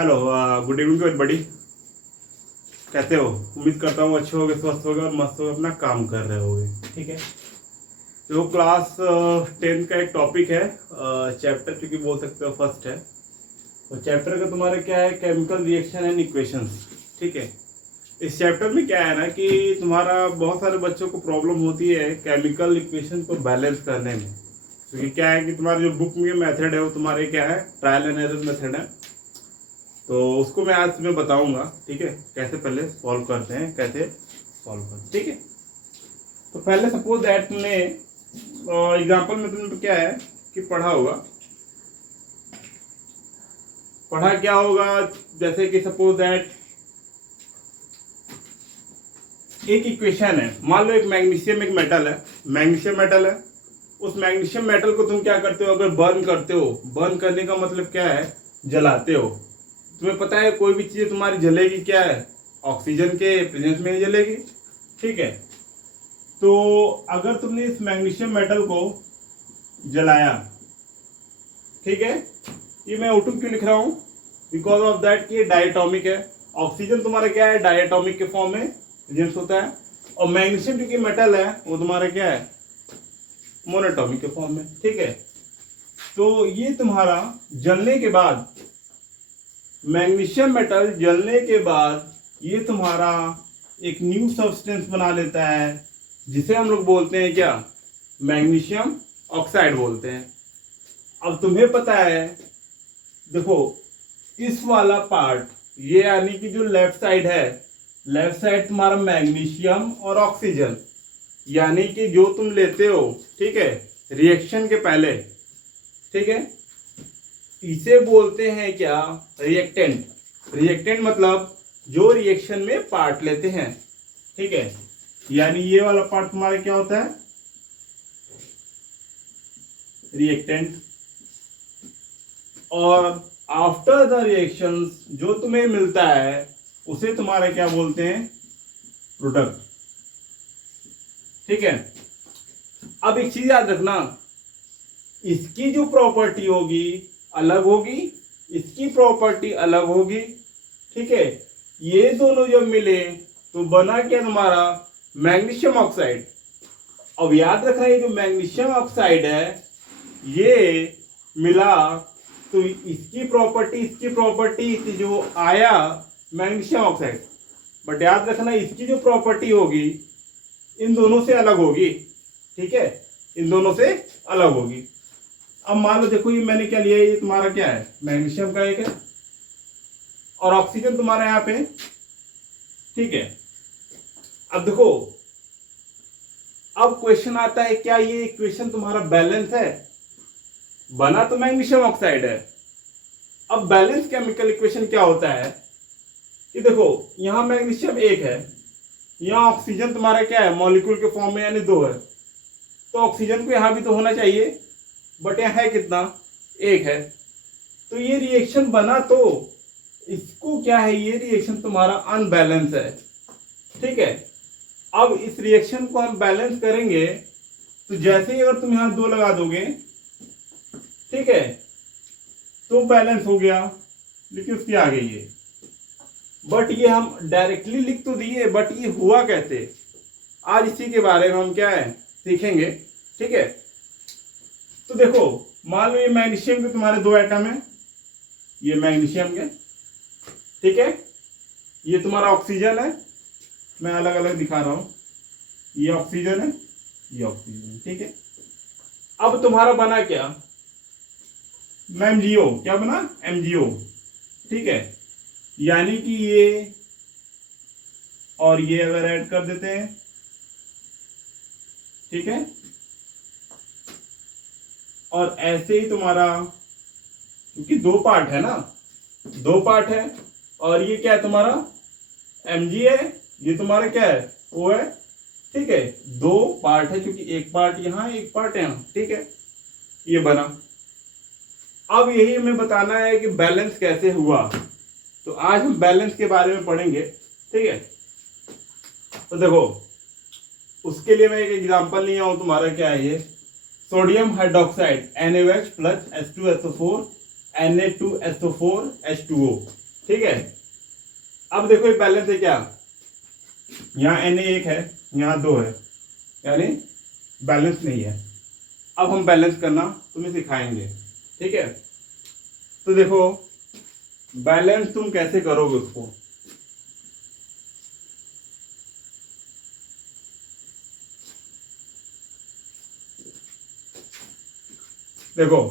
Hello, good evening to everybody. कैसे हो? उम्मीद करता हूँ अच्छे होगे, स्वस्थ होगे और मस्त होगे, अपना काम कर रहे होगे। ठीक है, तो क्लास 10 का एक टॉपिक है, चैप्टर चूंकि बोल सकते हो फर्स्ट है। तो चैप्टर का तुम्हारा क्या है? Chemical reaction and equations. ठीक है, इस चैप्टर में क्या है ना कि तुम्हारा बहुत सारे बच्चों को प्रॉब्लम होती है केमिकल इक्वेशन को बैलेंस करने में। क्योंकि क्या है कि तुम्हारा जो बुक में मेथड है वो तुम्हारे क्या है, ट्रायल एंड एरर मेथड है। तो उसको मैं आज तुम्हें बताऊंगा। ठीक है, कैसे पहले सॉल्व करते हैं, कैसे सॉल्व करते हैं। ठीक है, तो पहले सपोज दैट तुमने एग्जांपल में तुमने क्या है कि पढ़ा क्या होगा। जैसे कि सपोज दैट एक इक्वेशन है, मान लो एक मैग्नीशियम एक मेटल है, मैग्नीशियम मेटल है। उस मैग्नीशियम मेटल को तुम क्या करते हो? अगर बर्न करते हो, बर्न करने का मतलब क्या है? जलाते हो। तुम्हें पता है कोई भी चीज तुम्हारी जलेगी क्या है? ऑक्सीजन के प्रेजेंस में ही जलेगी। ठीक है, तो अगर तुमने इस मैग्नीशियम मेटल को जलाया, ठीक है, ये मैं O2 क्यों लिख रहा हूं? बिकॉज ऑफ दैट कि ये डायटोमिक है। ऑक्सीजन तुम्हारा क्या है? डायटोमिक के फॉर्म में प्रेजेंस होता है। और मैग्नीशियम क्योंकि मेटल है वो तुम्हारा क्या है? मोनोटॉमिक के फॉर्म में। ठीक है, तो ये तुम्हारा जलने के बाद, मैग्नीशियम मेटल जलने के बाद ये तुम्हारा एक न्यू सब्सटेंस बना लेता है, जिसे हम लोग बोलते हैं क्या? मैग्नीशियम ऑक्साइड बोलते हैं। अब तुम्हें पता है, देखो इस वाला पार्ट, ये यानी कि जो लेफ्ट साइड है, लेफ्ट साइड तुम्हारा मैग्नीशियम और ऑक्सीजन, यानी कि जो तुम लेते हो, ठीक है, रिएक्शन के पहले, ठीक है, इसे बोलते हैं क्या? रिएक्टेंट। रिएक्टेंट मतलब जो रिएक्शन में पार्ट लेते हैं। ठीक है, यानी ये वाला पार्ट तुम्हारा क्या होता है? रिएक्टेंट। और आफ्टर द रिएक्शंस जो तुम्हें मिलता है उसे तुम्हारा क्या बोलते हैं? प्रोडक्ट। ठीक है, अब एक चीज याद रखना, इसकी जो प्रॉपर्टी होगी अलग होगी, इसकी प्रॉपर्टी अलग होगी। ठीक है, ये दोनों जब मिले तो बना क्या तुम्हारा? Magnesium oxide. अब याद रखना, ये जो मैग्नीशियम ऑक्साइड है ये मिला तो इसकी प्रॉपर्टी जो आया मैग्नीशियम ऑक्साइड, बट याद रखना इसकी जो प्रॉपर्टी होगी इन दोनों से अलग होगी। ठीक है, इन दोनों से अलग होगी। अब मान लो, देखो ये मैंने क्या लिया, ये तुम्हारा क्या है? मैग्नीशियम का एक है और ऑक्सीजन तुम्हारा यहां पे। ठीक है, अब देखो, अब क्वेश्चन आता है क्या ये इक्वेशन तुम्हारा बैलेंस है? बना तो मैग्नीशियम ऑक्साइड है। अब बैलेंस केमिकल इक्वेशन क्या होता है कि देखो यहां मैग्नीशियम एक है, यहां ऑक्सीजन तुम्हारा क्या है? मॉलिक्यूल के फॉर्म में, यानी दो है। तो ऑक्सीजन को यहां भी तो होना चाहिए, बट यहां है कितना? एक है। तो ये रिएक्शन बना तो इसको क्या है? ये रिएक्शन तुम्हारा अनबैलेंस है। ठीक है, अब इस रिएक्शन को हम बैलेंस करेंगे तो जैसे ही अगर तुम यहां दो लगा दोगे, ठीक है, तो बैलेंस हो गया। लेकिन उसके आगे ये, बट ये हम डायरेक्टली लिख तो दिए, बट ये हुआ कैसे? आज इसी के बारे में हम क्या है सीखेंगे। ठीक है, तो देखो मान लो ये मैग्नीशियम के तुम्हारे दो एटम है, ये मैग्नीशियम के, ठीक है, ये तुम्हारा ऑक्सीजन है, मैं अलग अलग दिखा रहा हूं, ये ऑक्सीजन है, ये ऑक्सीजन है। ठीक है, अब तुम्हारा बना क्या? एमजीओ। क्या बना? एमजीओ। ठीक है, यानी कि ये और ये अगर ऐड कर देते हैं, ठीक है, और ऐसे ही तुम्हारा, क्योंकि दो पार्ट है ना, दो पार्ट है, और ये क्या है तुम्हारा? Mg है, ये तुम्हारा क्या है? O है। ठीक है, दो पार्ट है, क्योंकि एक पार्ट यहां एक पार्ट यहां। ठीक है, ये बना। अब यही हमें बताना है कि बैलेंस कैसे हुआ, तो आज हम बैलेंस के बारे में पढ़ेंगे। ठीक है, तो देखो उसके लिए मैं एक एग्जांपल लिया हूं, तुम्हारा क्या है ये? Sodium hydroxide NaOH plus H2SO4 Na2SO4 H2O। ठीक है। अब देखो ये बैलेंस है क्या, यहाँ Na 1 है, यहाँ 2 है, यानी बैलेंस नहीं है। अब हम बैलेंस करना तुम्हें सिखाएंगे, ठीक है। तो देखो बैलेंस तुम कैसे करोगे उसको, देखो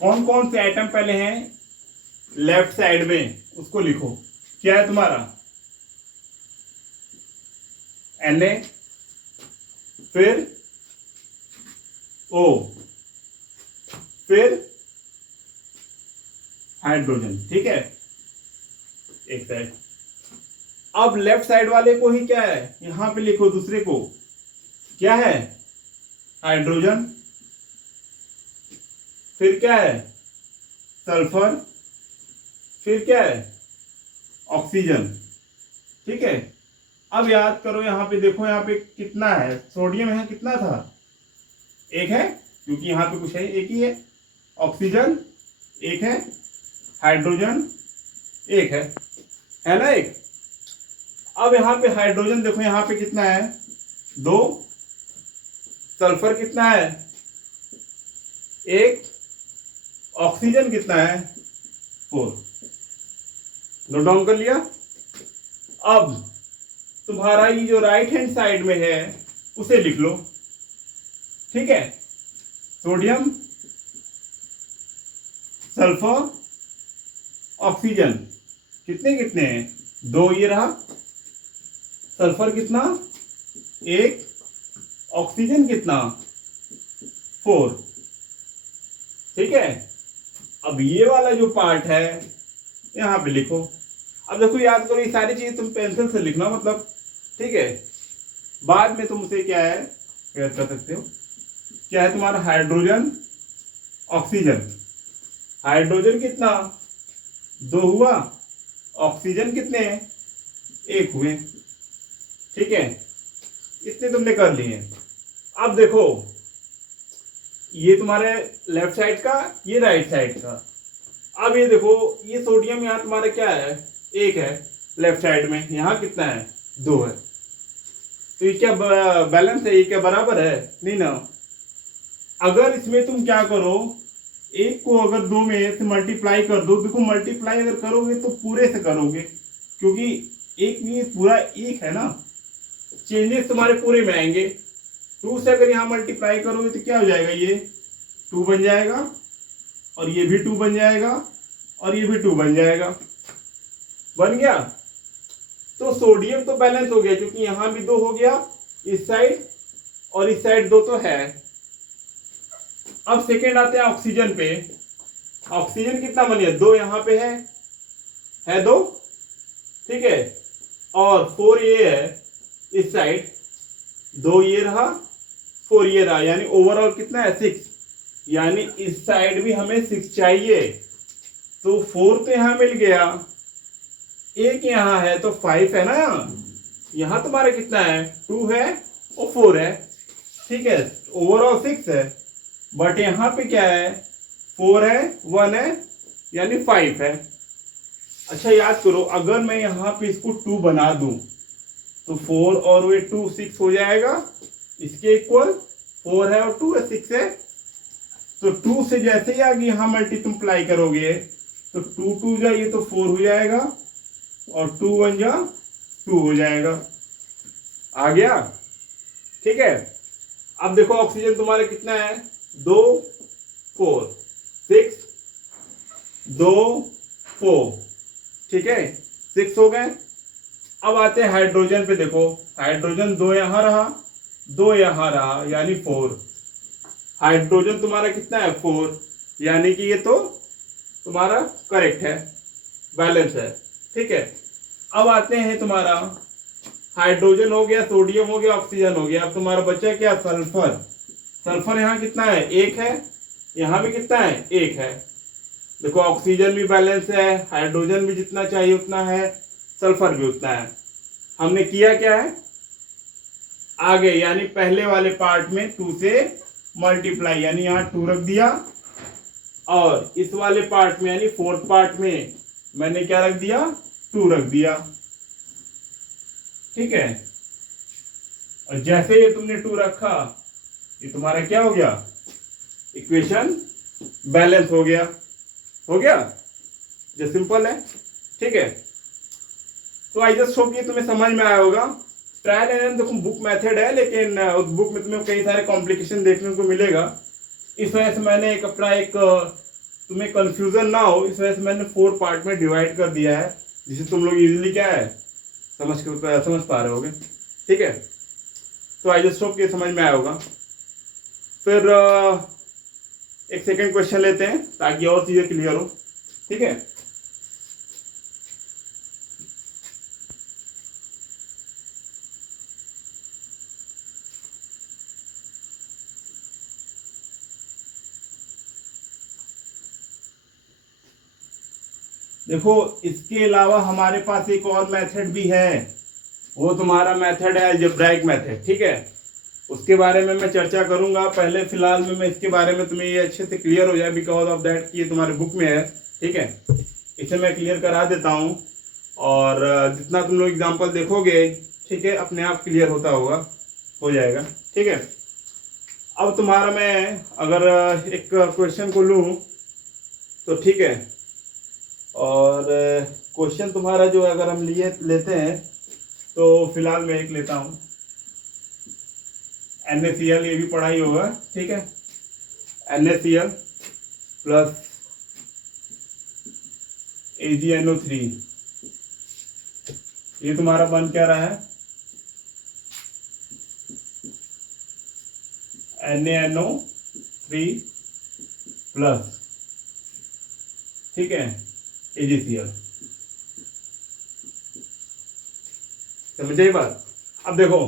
कौन कौन से आइटम पहले हैं लेफ्ट साइड में उसको लिखो। क्या है तुम्हारा Na, फिर O, फिर हाइड्रोजन, ठीक है, एक साइड। अब लेफ्ट साइड वाले को ही क्या है यहां पे लिखो, दूसरे को क्या है हाइड्रोजन, फिर क्या है सल्फर, फिर क्या है ऑक्सीजन, ठीक है। अब याद करो यहाँ पे देखो, यहाँ पे कितना है सोडियम, यहाँ कितना था एक है, क्योंकि यहाँ पे कुछ है एक ही है, ऑक्सीजन एक है, हाइड्रोजन एक है ना एक। अब यहाँ पे हाइड्रोजन देखो यहाँ पे कितना है 2, सल्फर कितना है 1, ऑक्सीजन कितना है 4। नोट डाउन कर लिया। अब तुम्हारा ये जो राइट हैंड साइड में है उसे लिख लो, ठीक है। सोडियम, सल्फर, ऑक्सीजन कितने कितने हैं 2, ये रहा, सल्फर कितना 1, ऑक्सीजन कितना 4, ठीक है। अब ये वाला जो पार्ट है यहाँ पे लिखो। अब देखो याद करो ये सारी चीजें तुम पेंसिल से लिखना, मतलब ठीक है, बाद में तुम उसे क्या है क्लियर कर सकते हो। क्या है तुम्हारा हाइड्रोजन, ऑक्सीजन, हाइड्रोजन कितना 2 हुआ, ऑक्सीजन कितने 1 हुए, ठीक है, इतने तुमने कर लिए। अब देखो ये तुम्हारे लेफ्ट साइड का, ये राइट साइड का। अब ये देखो ये सोडियम यहाँ तुम्हारा क्या है 1 है लेफ्ट साइड में, यहाँ कितना है 2 है, तो ये क्या बैलेंस है, ये क्या बराबर है नहीं ना। अगर इसमें तुम क्या करो, 1 को अगर 2 में से मल्टीप्लाई कर दो, देखो मल्टीप्लाई अगर करोगे तो पूरे से करोगे, क्योंकि 1 में पूरा 1 है ना, चेंजेस तुम्हारे पूरे में आएंगे। 2 से अगर यहाँ मल्टीप्लाई करोगे तो क्या हो जाएगा, ये 2 बन जाएगा, और ये भी 2 बन जाएगा, और ये भी 2 बन जाएगा, बन गया। तो सोडियम तो बैलेंस हो गया, क्योंकि यहाँ भी 2 हो गया इस साइड, और इस साइड 2 तो है। अब सेकेंड आते हैं ऑक्सीजन पे। ऑक्सीजन कितना बन गया 2 यहाँ पे है 2, ठीक है, और 4 ये है इस साइड, 2 ये रहा, 4 ये रहा, यानी ओवरऑल कितना है 6, यानी इस साइड भी हमें 6 चाहिए। तो 4 तो यहां मिल गया, 1 यहां है तो 5 है ना, यहां तुम्हारा कितना है 2 है और 4 है, ठीक है, ओवरऑल 6 है, बट यहां पे क्या है 4 है 1 है, यानी 5 है। अच्छा याद करो, अगर मैं यहाँ पे इसको 2 बना दूं तो 4 और वे 2 6 हो जाएगा, इसके इक्वल 4 है और 2 है 6 है। तो 2 से जैसे ही आगे यहाँ मल्टीप्लाई करोगे तो 2 2 जा ये तो 4 हो जाएगा, और 2 1 जा 2 हो जाएगा, आ गया, ठीक है। अब देखो ऑक्सीजन तुम्हारा कितना है 2 4 6 2 4, ठीक है, 6 हो गए। अब आते हैं हाइड्रोजन पे, देखो हाइड्रोजन 2 यहां रहा, 2 यहां रहा, यानी 4। हाइड्रोजन तुम्हारा कितना है 4, यानी कि ये तो तुम्हारा करेक्ट है, बैलेंस है, ठीक है। अब आते हैं तुम्हारा हाइड्रोजन हो गया, सोडियम हो गया, ऑक्सीजन हो गया। अब तुम्हारा बचा क्या सल्फर। सल्फर यहाँ कितना है 1 है, यहाँ भी कितना है 1 है। देखो ऑक्सीजन भी बैलेंस है, हाइड्रोजन भी जितना चाहिए उतना है, सल्फर भी उतना है। हमने किया क्या है आगे, यानी पहले वाले पार्ट में 2 से मल्टीप्लाई, यानी यहाँ 2 रख दिया, और इस वाले पार्ट में यानी फोर्थ पार्ट में मैंने क्या रख दिया, 2 रख दिया, ठीक है। और जैसे ये तुमने 2 रखा, ये तुम्हारा क्या हो गया, इक्वेशन बैलेंस हो गया, हो गया, जो सिंपल है, ठीक है। तो आई जस्ट होप ये तुम्हें समझ में आया होगा। ट्रायल एंड एरर देखो बुक मेथड है, लेकिन उस बुक में तुम्हें कई सारे कॉम्प्लिकेशन देखने को मिलेगा। इस वजह से मैंने एक अपना एक तुम्हें कंफ्यूजन ना हो, इस वजह से मैंने 4 पार्ट में डिवाइड कर दिया है, जिसे तुम लोग इजीली क्या है समझ पा रहे होगे, ठीक है। तो आई जस्ट होप ये समझ में आया होगा। फिर एक सेकंड क्वेश्चन लेते हैं ताकि और चीजें क्लियर हो, ठीक है। देखो इसके अलावा हमारे पास एक और मेथड भी है, वो तुम्हारा मेथड है अलजेब्राइक मेथड, ठीक है। उसके बारे में मैं चर्चा करूंगा, पहले फिलहाल में मैं इसके बारे में तुम्हें ये अच्छे से क्लियर हो जाए, बिकॉज ऑफ दैट कि ये तुम्हारे बुक में है, ठीक है। इसे मैं क्लियर करा देता हूँ, और जितना तुम लोग एग्जाम्पल देखोगे, ठीक है, अपने आप क्लियर होता होगा, हो जाएगा, ठीक है। अब तुम्हारा मैं अगर एक क्वेश्चन को लूँ तो ठीक है, और क्वेश्चन तुम्हारा जो अगर हम लेते हैं तो फिलहाल मैं एक लेता हूँ, NaCl, ये भी पढ़ा ही होगा, ठीक है। NaCl प्लस AgNO3, ये तुम्हारा बन क्या रहा है, NaNO3 प्लस, ठीक है, AgCl। समझे बात। अब देखो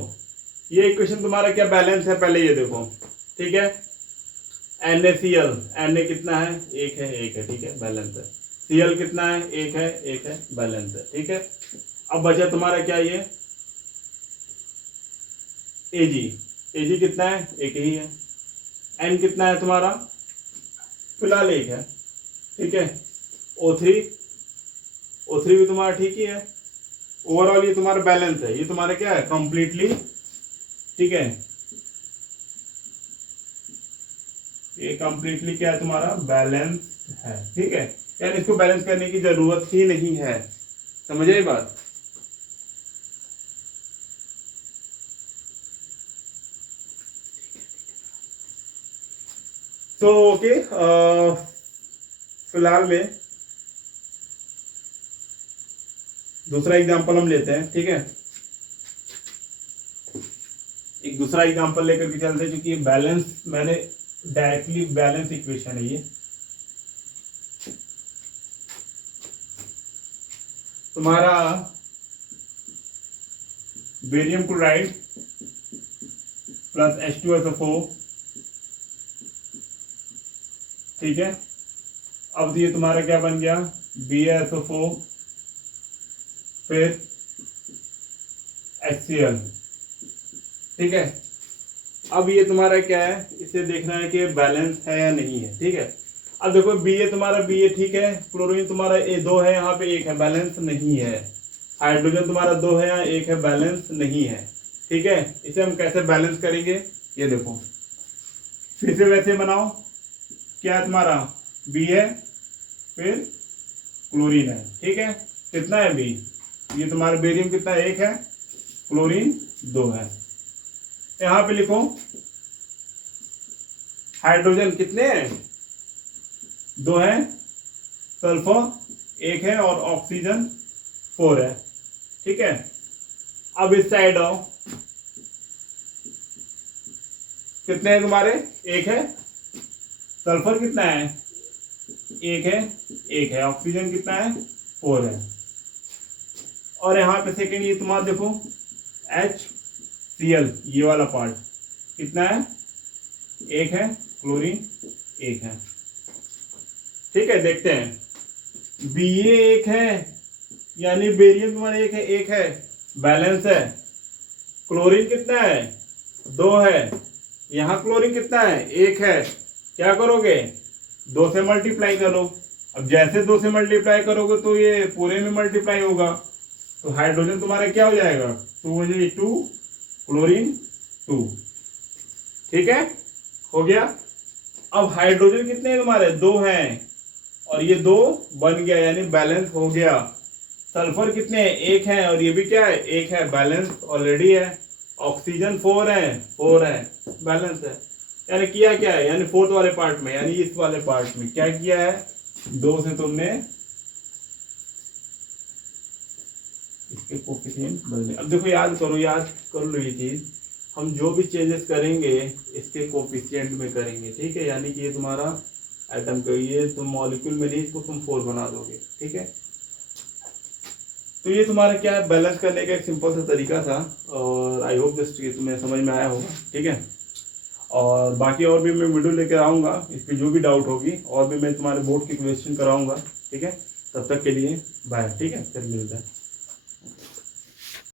ये इक्वेशन तुम्हारा क्या बैलेंस है, पहले ये देखो, ठीक है। NaCl, Na कितना है, 1 है, ठीक है, बैलेंस है। Cl कितना है, 1 है, बैलेंस है, ठीक है। अब बचा तुम्हारा क्या, ये Ag कितना है, 1 ही है। N कितना है तुम्हारा, फिलहाल 1 है, ठीक है। O3 भी तुम्हारा ठीक ही है। ओवरऑल ये तुम्हारा बैलेंस है, ये तुम्हारा क्या है, कंप्लीटली, ठीक है, ये कंप्लीटली क्या है तुम्हारा, बैलेंस है, ठीक है। यानी इसको बैलेंस करने की जरूरत ही नहीं है, समझे ये बात। तो ओके, फिलहाल में दूसरा एग्जांपल हम लेते हैं, ठीक है। एक दूसरा एग्जांपल लेकर के चलते हैं, क्योंकि ये बैलेंस मैंने डायरेक्टली बैलेंस इक्वेशन है ये। तुम्हारा बेरियम क्लोराइड प्लस H2SO4, ठीक है। अब ये तुम्हारा क्या बन गया, BaSO4 फिर HCl, ठीक है। अब ये तुम्हारा क्या है, इसे देखना है कि बैलेंस है या नहीं है, ठीक है। अब देखो Ba तुम्हारा Ba ठीक है, क्लोरीन तुम्हारा 2 है, यहाँ पे 1 है, बैलेंस नहीं है। हाइड्रोजन तुम्हारा 2 है, यहाँ 1 है, बैलेंस नहीं है, ठीक है। इसे हम कैसे बैलेंस करेंगे, ये देखो, फिर से वैसे बनाओ, क्या है तुम्हारा, B है, फिर क्लोरीन है, ठीक है। कितना है B, ये तुम्हारा बेरियम कितना है, 1 है, क्लोरीन 2 है। यहाँ पे लिखो हाइड्रोजन कितने हैं, 2 है, सल्फर 1 है, और ऑक्सीजन 4 है, ठीक है। अब इस साइड आओ, कितने हैं तुम्हारे, 1 है, सल्फर कितना है, 1 है, ऑक्सीजन कितना है, 4 है। और यहाँ पे सेकेंड ये तुम्हारा देखो HCl, ये वाला पार्ट कितना है, 1 है, क्लोरीन 1 है, ठीक है। देखते हैं, Ba 1 है, यानी बेरियम तुम्हारा 1 है, बैलेंस है। क्लोरीन कितना है, 2 है, यहाँ क्लोरीन कितना है, 1 है। क्या करोगे, 2 से मल्टीप्लाई करो, अब जैसे 2 से मल्टीप्लाई करोगे तो ये पूरे में मल्टीप्लाई होगा, तो हाइड्रोजन तुम्हारा क्या हो जाएगा, 2 क्लोरीन 2। ठीक है, हो गया। अब हाइड्रोजन कितने हैं तुम्हारे, 2 हैं, और ये 2 बन गया, यानी बैलेंस हो गया। सल्फर कितने हैं, 1 है, और ये भी क्या है, 1 है, बैलेंस ऑलरेडी है। ऑक्सीजन 4 है, 4 है, बैलेंस है। यानी किया क्या है, यानी फोर्थ वाले पार्ट में, यानी इस वाले पार्ट में क्या किया है, 2 से तुमने इसके कोफिशिएंट बदले। अब देखो याद कर लो ये चीज, हम जो भी चेंजेस करेंगे इसके कोफिशिएंट में करेंगे। ठीक है, यानी कि ये तुम्हारा एटम का, ये तुम मॉलिक्यूल में नहीं, इसको तुम 4 बना दोगे। ठीक है, तो ये तुम्हारा क्या है, बैलेंस करने का एक सिंपल सा तरीका था, और आई होप जस्ट ये तुम्हें समझ में आया होगा। ठीक है, और बाकी और भी मैं वीडियो लेकर आऊँगा, इस पर जो भी डाउट होगी, और भी मैं तुम्हारे बोर्ड की क्वेश्चन कराऊंगा। ठीक है, तब तक के लिए बाय। ठीक है, फिर मिलते हैं।